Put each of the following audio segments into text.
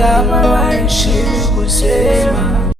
jamaa waheshimu kusema.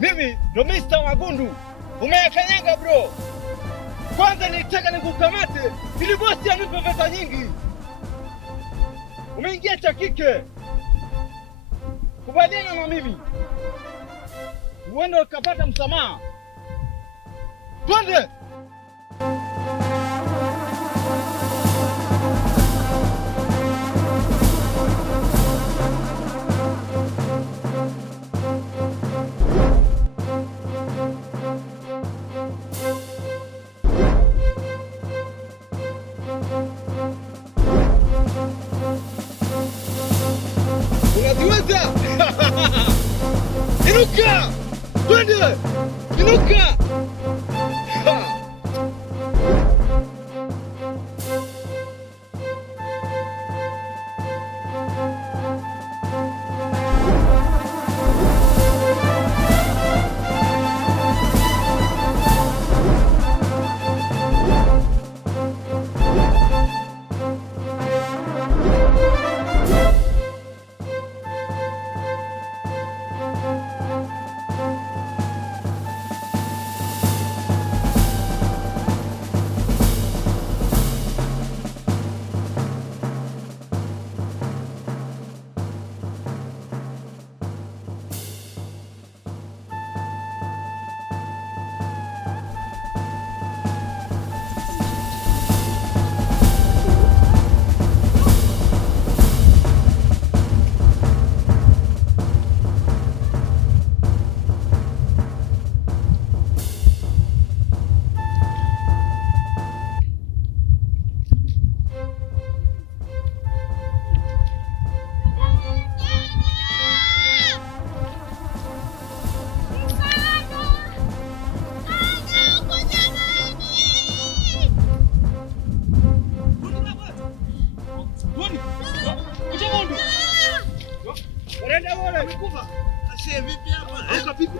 Mimi ndo Mr. Magundu. Umeyakanyaga bro. Kwanza nitaka nikukamate ili bosi anipe pesa nyingi. Umeingia cha kike. Kubaliana na mimi. Uende ukapata msamaha. Twende. Unaziweza? Inuka! Twende! Inuka! shehe vipi hapa? Au kapiku?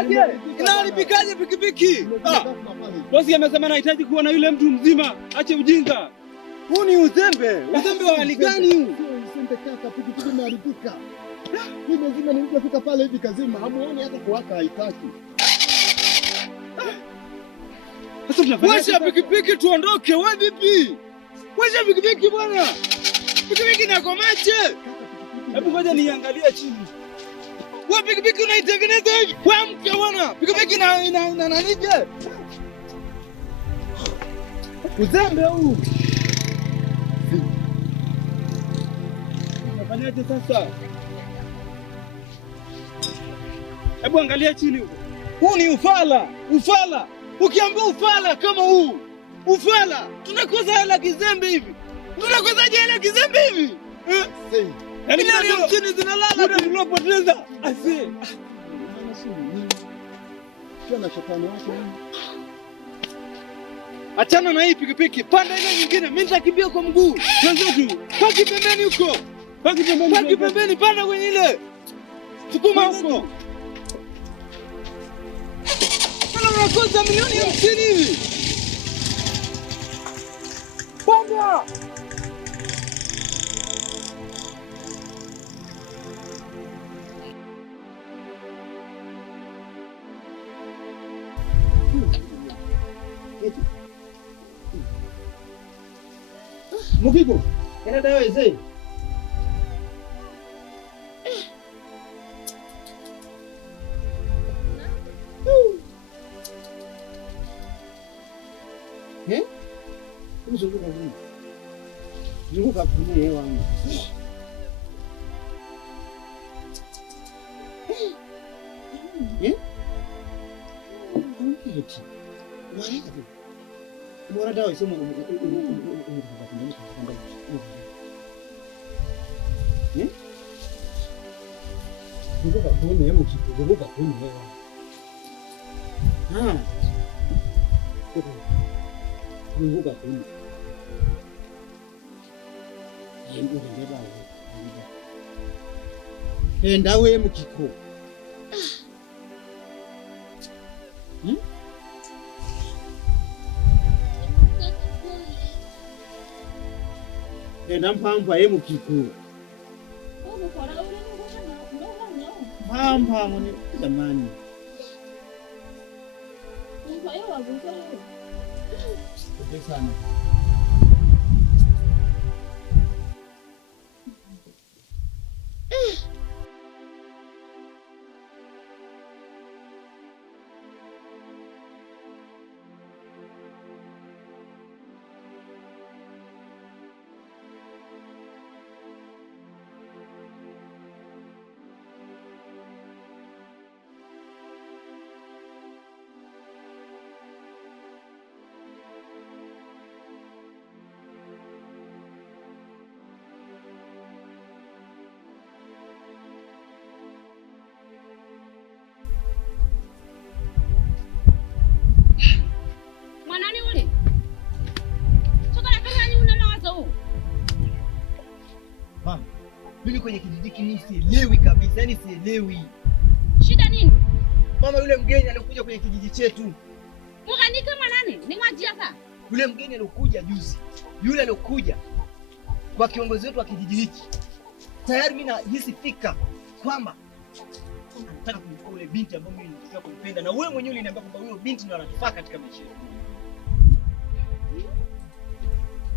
Angalia. Inaharibikaje pikipiki? Bosi amesema anahitaji kuwa na yule mtu mzima, ache ujinga. Huu ni uzembe. Uzembe wa hali gani huu? Uzembe kaka, pikipiki imeharibika. Mimi mzima nilipofika pale hivi kazima, hamuoni hata kuwaka haitaki. Sasa tunafanya pikipiki tuondoke, wewe vipi? Washa pikipiki bwana. Pikipiki inakomaje? Hebu ngoja niangalie chini. Wewe pikipiki unaitengeneza hivi? Wewe mke bwana. Pikipiki ina nanije? Uzembe huu. Unafanyaje sasa? Hebu angalia chini huko. Huu ni ufala. Ufala. Ukiambia ufala kama huu. Ufala. Tunakosa hela kizembe hivi. Tunakosaje hela kizembe hivi? Yaani ndio chini zinalala tunapoteza. Asi. Tuna shetani wake. Achana na hii pikipiki. Panda ile nyingine. Mimi nitakimbia kwa mguu. Tuanze tu. Paki pembeni huko. Paki pembeni, panda kwenye ile. Sukuma huko. Kana unakosa milioni 50 hivi. Panda. Mukiko, kena dawa hizi. Zunguka huko. Zunguka kwenye hewa. Mukiko. Bora dawa hizo zunguka kwenye hewa. Zunguka kwenye hewa. Zunguka kwenye. Enda we Mukiko. Enda mpampa ye Mukiko. Mpampa ngone zamani. Sana. Mimi kwenye kijiji hiki sielewi kabisa, yani sielewi. Shida nini? Mama yule mgeni alikuja kwenye kijiji chetu. Mgeni kama nani? Ni waji hapa. Yule mgeni alikuja juzi. Yule alikuja kwa kiongozi wetu wa kijiji hiki. Tayari mimi nahisi fika kwamba anataka kumchukua yule binti ambaye mimi nilitaka kumpenda, na wewe mwenyewe uliniambia kwamba huyo binti ndo anatufaa katika maisha yetu.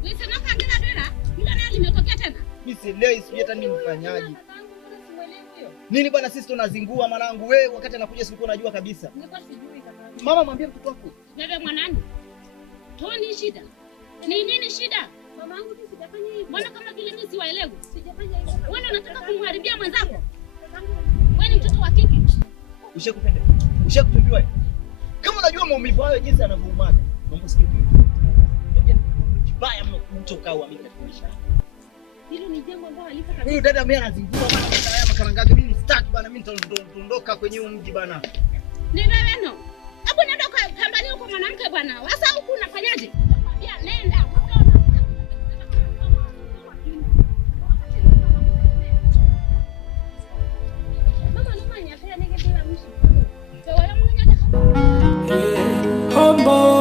Ulisema kangera dera, hilo nayo limetokea tena. Mimi sielewi sijui hata mimi nifanyaje. Nini bwana sisi tunazingua mwanangu wewe wakati anakuja siku unajua kabisa. Nilikuwa sijui kaka. Mama mwambie mtoto wako. Wewe mwanangu. Toni shida. Ni nini shida? Mamangu mimi sijafanya hivyo. Mbona kama vile mimi siwaelewi? Sijafanya hivyo. Wewe unataka kumharibia mwenzako? Wewe ni mtoto wa kike. Ushakupenda. Ushakupimbiwa. Kama unajua maumivu hayo jinsi yanavyoumana. Mambo sikio. Ngoja kibaya mtu kaua mimi katika maisha. Hilo ni jambo ambalo alifa kabisa. Huyu dada mimi anazingua bana kwa haya makarangake. Mimi sitaki bana, mimi nitaondoka kwenye huu mji bana. Ni wewe no. Hebu nenda ukapambanie huko mwanamke bwana. Sasa huku unafanyaje? Nakwambia nenda. Mama nufanya pia nige bila mshi. Wewe mwenyewe Hombo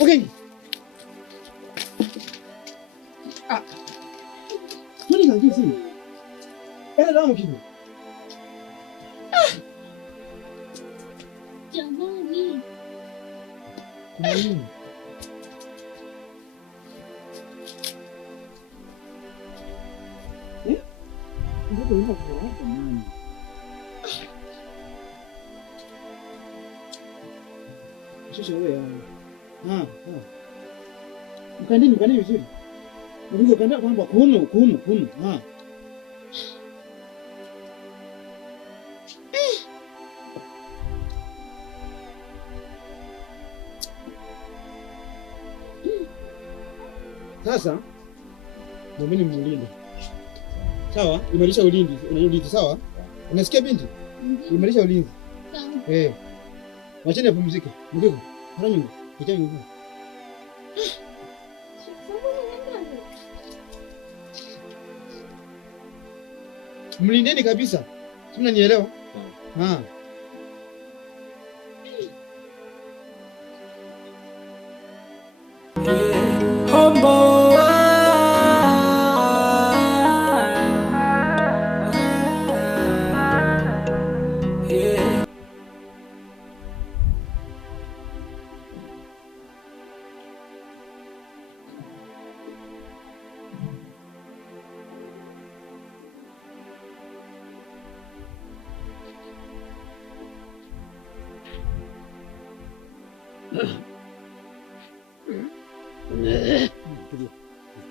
Okay. Nani kangi sini? Damu kidogo. jamani. Nani? Ndio ndio kwa nani? Sasa wewe mkandini vizuri. Ndio kanda kwamba kunu. Sasa mimi nimlinde. Sawa? Imarisha ulinzi. Unajuliza sawa? Unasikia binti? Imarisha ulinzi. Sawa. Wacheni apumzike. Mgego. Hana nyumba. Kicha nyumba. Mlindeni kabisa. Si mnanielewa? Hombo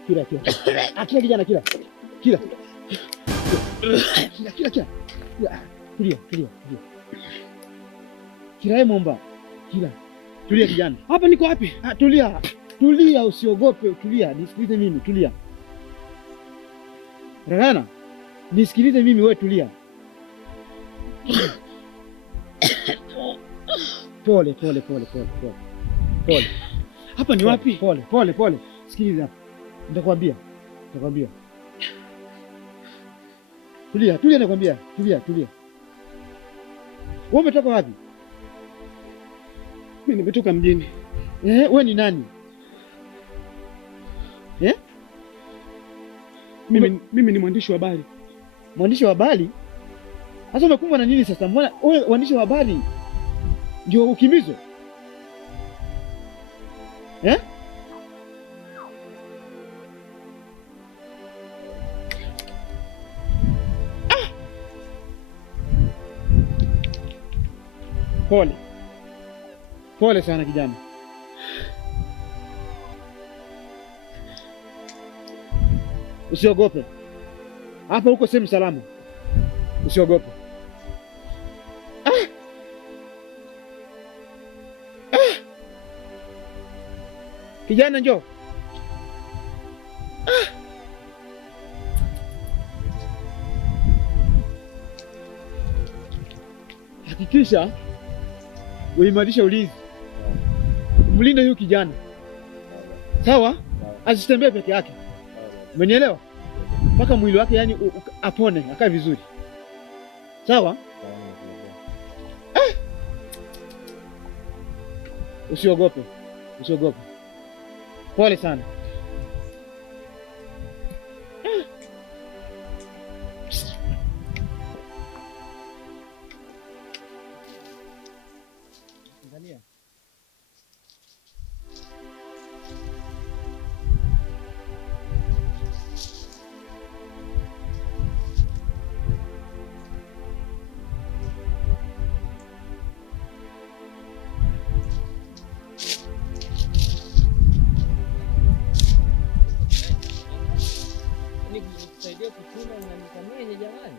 Kila. Akila kijana kila. Tulia. Kila momba. Kila. Tulia kijana. Hapa niko wapi? Tulia usiogope, tulia. Nisikilize mimi, tulia. Ragana. Nisikilize mimi wewe tulia. Pole. Hapa ni wapi? Pole. Sikiliza. Nitakwambia. Tulia nakwambia. Tulia. Wewe umetoka wapi? Mimi nimetoka mjini. Wewe ni nani? Mimi ni mwandishi wa habari. Mwandishi wa habari? Sasa umekumbwa na nini sasa? Mbona wewe mwandishi wa habari ndio ukimbizo? Pole sana kijana. Usiogope. Hapa uko sehemu salama. Usiogope. Kijana njoo. Hakikisha uimarisha ulinzi. Mlinde huyu kijana. Sawa? Asitembee peke yake. Umenielewa? Mpaka mwili wake yani apone, akae vizuri. Sawa? Usiogope. Usiogope. Pole sana. Angalia. Kusaidia kuchuna na nikamwenye jamani.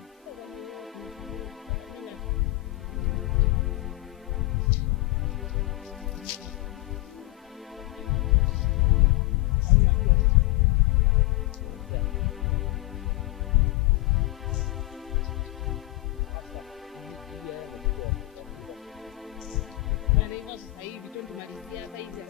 Sasa hivi tu tumalizia hapa hivi.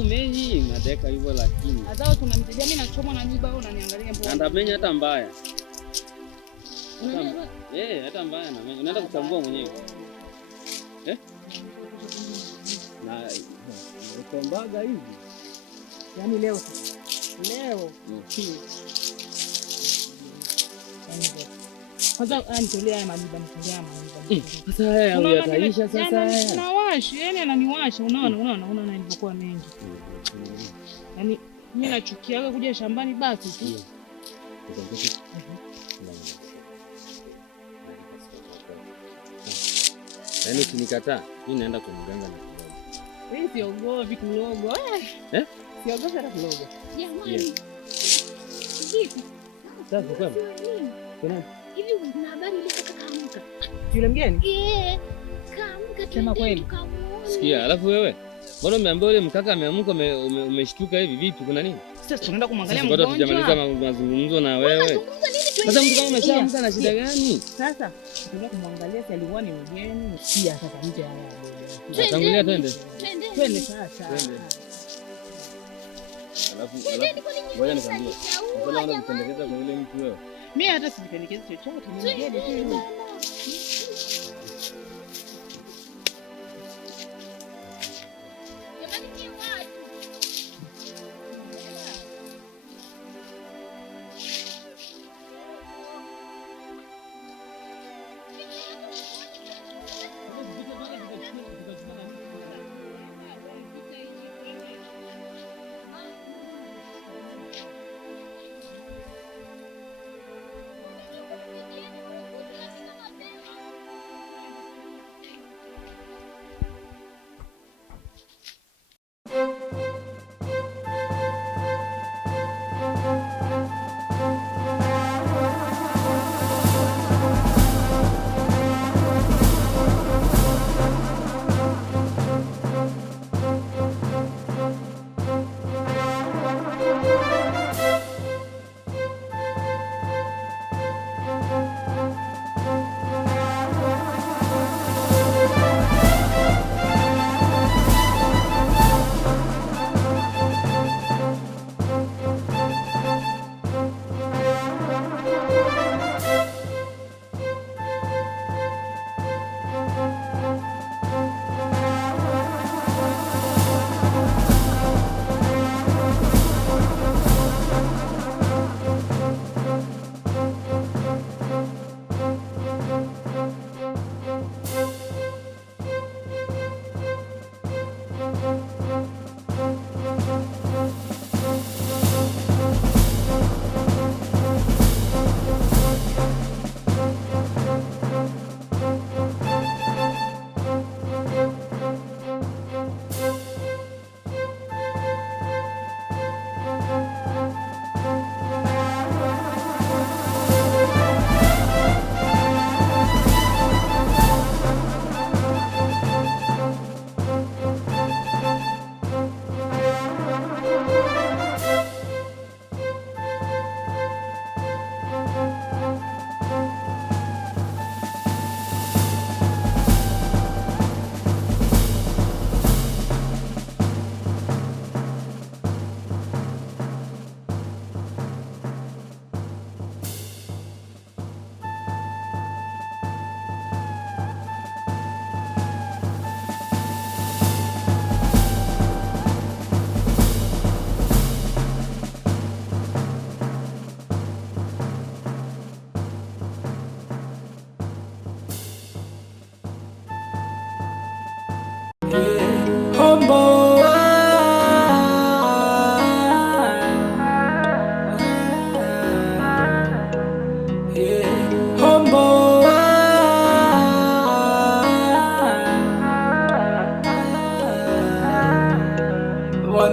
Umeji nadeka hivyo lakini. Adao tunamteja mimi nachoma na nyumba au unaniangalia mbona? Andamenya hata mbaya. Hata mbaya na mimi. Unaenda kuchambua mwenyewe. Na utombaga hivi. Yaani leo leo. Kwanza anitolea haya majiba nitolea majiba. Sasa haya uyataisha sasa haya. Nawashi, yani ananiwasha, unaona nilivyokuwa mengi. Yaani mimi nachukiaga kuja shambani basi tu. Yaani ukinikataa, mimi naenda kwa mganga na kilogo. Mimi siogopi kilogo. Siogopi hata kilogo. Jamani. Vipi? Sasa kwa nini? Hivi una habari ile kaamka? Yule mgeni? Kaamka Sema kweli. Sikia, alafu wewe, mbona umeambia yule mkaka ameamka umeshtuka hivi vipi? Kuna nini? Sasa tunaenda kumwangalia mgonjwa. mgonjwa. Bado hatujamaliza mazungumzo na wewe. Sasa mtu kama umeshaamka na shida gani? Sasa tunaenda kumwangalia si alikuwa ni mgeni. Sikia sasa nje haya. Tangulia twende. Twende sasa. Twende. Alafu ngoja nikwambie. Mbona unajipendekeza kwa yule mtu wewe? Mimi hata sijipendekezi chochote, ni mgeni tu yule.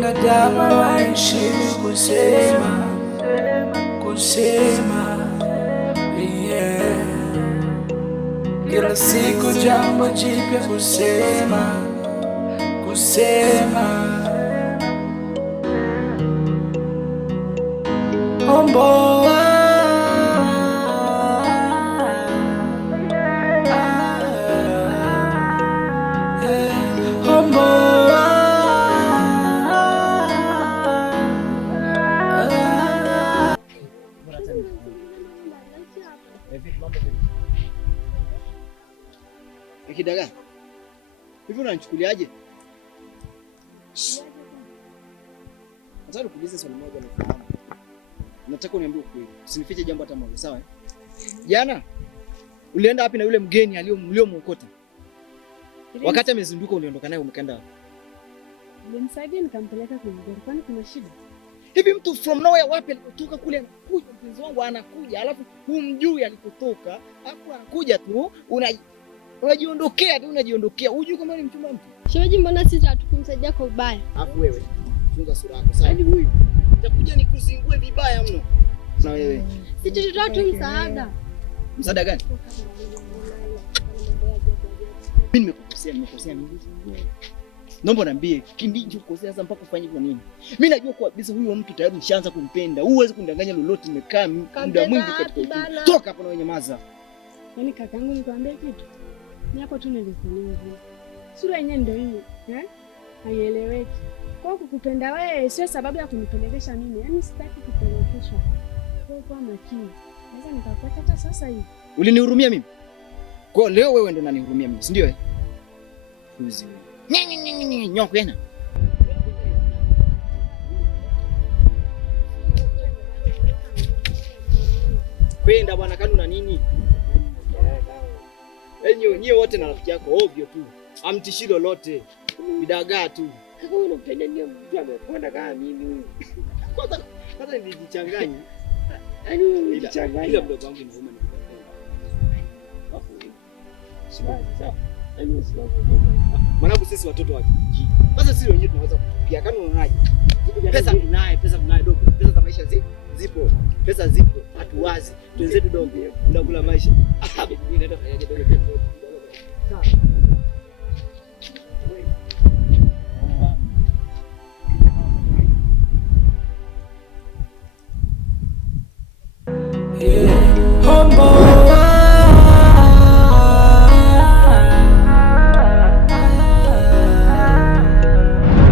wanadamu waishi kusema, yeah. Kila siku jambo jipya kusema. Homboa Kidagaa, hivi unanichukuliaje? Nataka nikuulize swali moja nifahamu. Nataka uniambie ukweli. Usinifiche jambo hata moja, sawa? Jana ulienda wapi na yule mgeni aliyomwokota? Wakati amezinduka uliondoka naye umekaenda wapi? Nilimsaidia nikampeleka kwenye gari. Kwani kuna shida? Hivi mtu from nowhere wapi alitoka kule anakuja, mpenzi wangu anakuja, alafu humjui alikotoka, hapo anakuja tu unajiondokea tu unajiondokea. Hujui kama ni mchumba mtu. Shemeji, mbona sisi hatukumsaidia kwa ubaya? Alafu wewe chunga sura yako. Sasa hadi huyu nitakuja nikuzingue vibaya mno. Na wewe sisi tutatoa tu msaada. Msaada gani? Mimi nimekosea mimi. Naomba niambie, kindicho kukosea sasa mpaka ufanye hivyo nini? Mimi najua kwa kabisa huyo mtu tayari ushaanza kumpenda. Huwezi kundanganya lolote, nimekaa muda mwingi katika. Toka hapo na wewe nyamaza. Yaani kakaangu nikwambie kitu. Ni hapo tu nilikuelewa. Sura yenyewe ndio hiyo, haieleweki. Kwa kukupenda wewe sio sababu ya kunipelekesha mimi. Yaani sitaki kupelekeshwa. Kwa makini. Naweza nikakuacha hata sasa hivi. Ulinihurumia mimi? Kwa leo wewe ndo unanihurumia mimi, si ndio eh? Uzi. Nyoko yana. Kwenda bwana, kani una nini? Nyie wote na rafiki yako ovyo tu. Amtishi lolote. Vidagaa tu. Kaka unapenda nini mtu amekwenda kama mimi huyu? Hata nilijichanganya. Yaani nilijichanganya. Ile mdogo wangu inauma ni. Mwanangu sisi watoto wa kijiji. Sasa sisi wenyewe tunaweza kupia. Kama unaonaje? Pesa tunaye dogo. Pesa za maisha zipo. Pesa zipo. Hatuwazi. Tuenzetu dogo. Tunakula maisha. Mimi naenda kayaje dogo pesa. Sawa.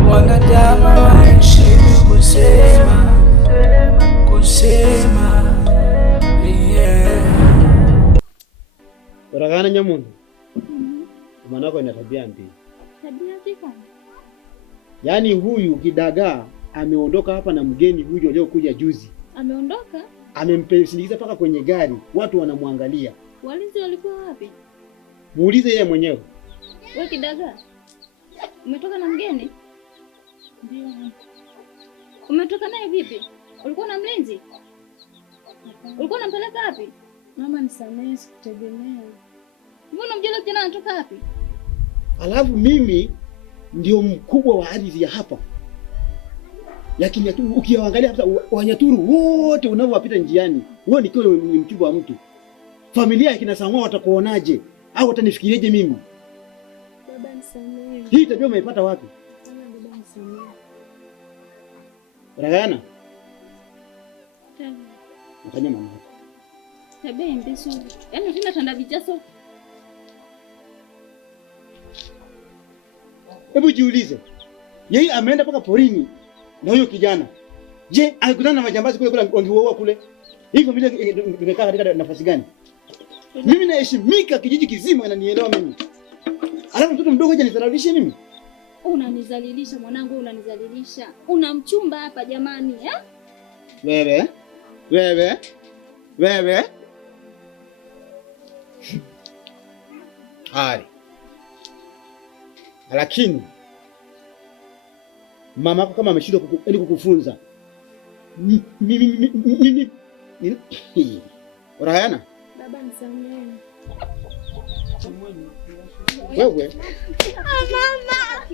Wanadamu waishi kusema, yeah. Uragana Nyamundu. Mwanako ina tabia mbaya. Tabia gani? Yaani huyu Kidagaa ameondoka hapa na mgeni huyu aliyokuja juzi. Ameondoka? Amemsindikiza paka kwenye gari. Watu wanamwangalia. Walinzi walikuwa wapi? Muulize yeye mwenyewe. Wewe Kidagaa, umetoka na mgeni? Ndio. Umetoka naye vipi? Ulikuwa na mlinzi? Ulikuwa unampeleka wapi? Mama nisamehe, sikutegemea. Mbona mjela tena anatoka wapi? Alafu mimi ndio mkubwa wa ardhi ya hapa. Lakini ukiangalia hapa Wanyaturu wote unaowapita njiani, wewe nikiwa ni mkubwa wa mtu. Familia kina Sang'wa watakuonaje? Au watanifikirieje mimi? Baba nisamehe. Hii tabia umeipata wapi? Baba nisamehe. Ragana? Tena. Mfanya mama. Tabia mbisu. Yaani tuna tanda vijaso. Hebu jiulize. Yeye ameenda paka porini na huyo kijana. Je, angekutana na majambazi kule wangeuoa kule? Hii familia imekaa katika nafasi gani? Mimi naheshimika kijiji kizima inanielewa mimi. Alafu mtoto mdogo aje nizalilishe mimi? Unanizalilisha mwanangu, unanizalilisha. Una mchumba hapa jamani, eh? Wewe. Hai. Lakini mama yako kama ameshindwa kukufunza. Mimi Urahayana? Baba nisamehe. Wewe. Mama.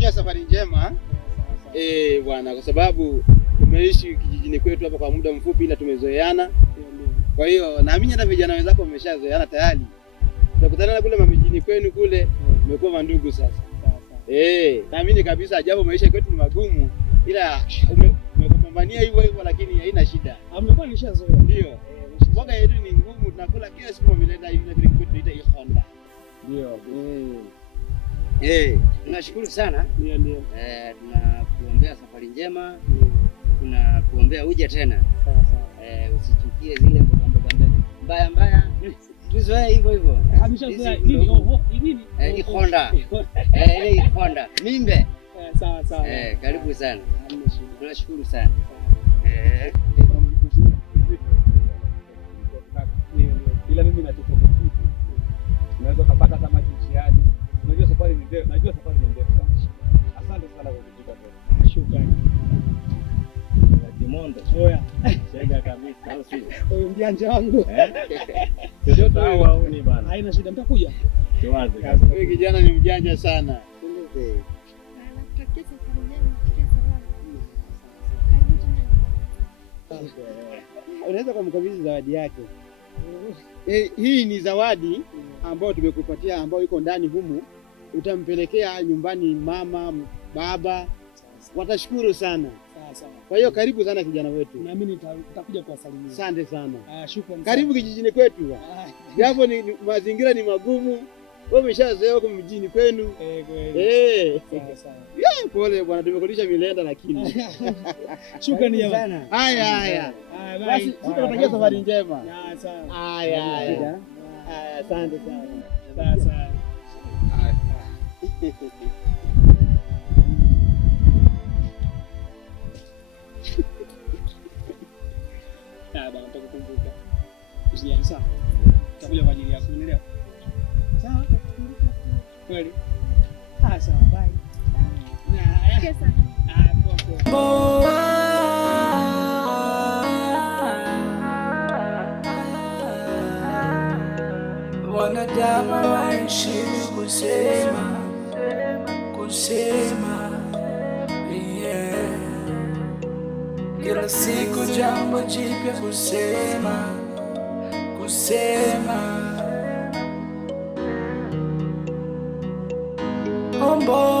nakutakia safari njema bwana, kwa sababu tumeishi kijijini kwetu hapa kwa muda mfupi, ila tumezoeana. Kwa hiyo naamini hata vijana wenzako wameshazoeana tayari. Tutakutana kule mamijini kwenu kule, umekuwa mandugu sasa. Naamini kabisa japo maisha kwetu ni magumu, ila umepambania hivyo hivyo, lakini haina shida. Amekuwa nishazoea. Ndio. Mboga yetu ni ngumu, tunakula kila siku milenda hivi na vile kwetu tunaita Honda. Ndio. Tunashukuru sana. Ndio. Tunakuombea safari njema. Tunakuombea uje tena. Sawa. Usichukie zile mboga mbaya. Tuzoee hivyo hivyo. Hamshazoea nini? Nini? Honda. Ile Honda. Mimbe. Sawa. Karibu sana. Tunashukuru sana. Ila mimi natoka kitu. Unaweza kupata samaki njiani. Najua safari ni ndefu sana. Asante sana kwa kutupa tena. Shukrani. Kimondo. Oya. Chega kabisa. Au sio? Huyu mjanja wangu. Sio sawa ni bana. Haina shida, mtakuja. Tuanze. Wewe kijana ni mjanja sana. Unaweza kumkabidhi zawadi yake. Hii ni zawadi ambayo tumekupatia, ambayo iko ndani humu. Utampelekea nyumbani mama, baba, watashukuru sana. Sawa. Kwa hiyo karibu sana kijana wetu. Naamini nitakuja kuwasalimia. Asante sana. Shukrani. Karibu kijijini kwetu. Japo ni mazingira ni magumu, wewe umeshazoea huko mjini kwenu. Kweli. Sawa. Pole bwana, tumekodisha milenda lakini. Shukrani jamani. Haya. Basi tunatakia safari njema. Sawa. Haya. Asante sana. Sawa. Baba, nitakukumbuka. Usijali sana. Tutakuja kwa ajili yako, unaelewa? Sawa? Kweli? Sawa, bye. Poa. Wanadamu waishi kusema, yeah. Kila siku jambo jipya kusema. Ombo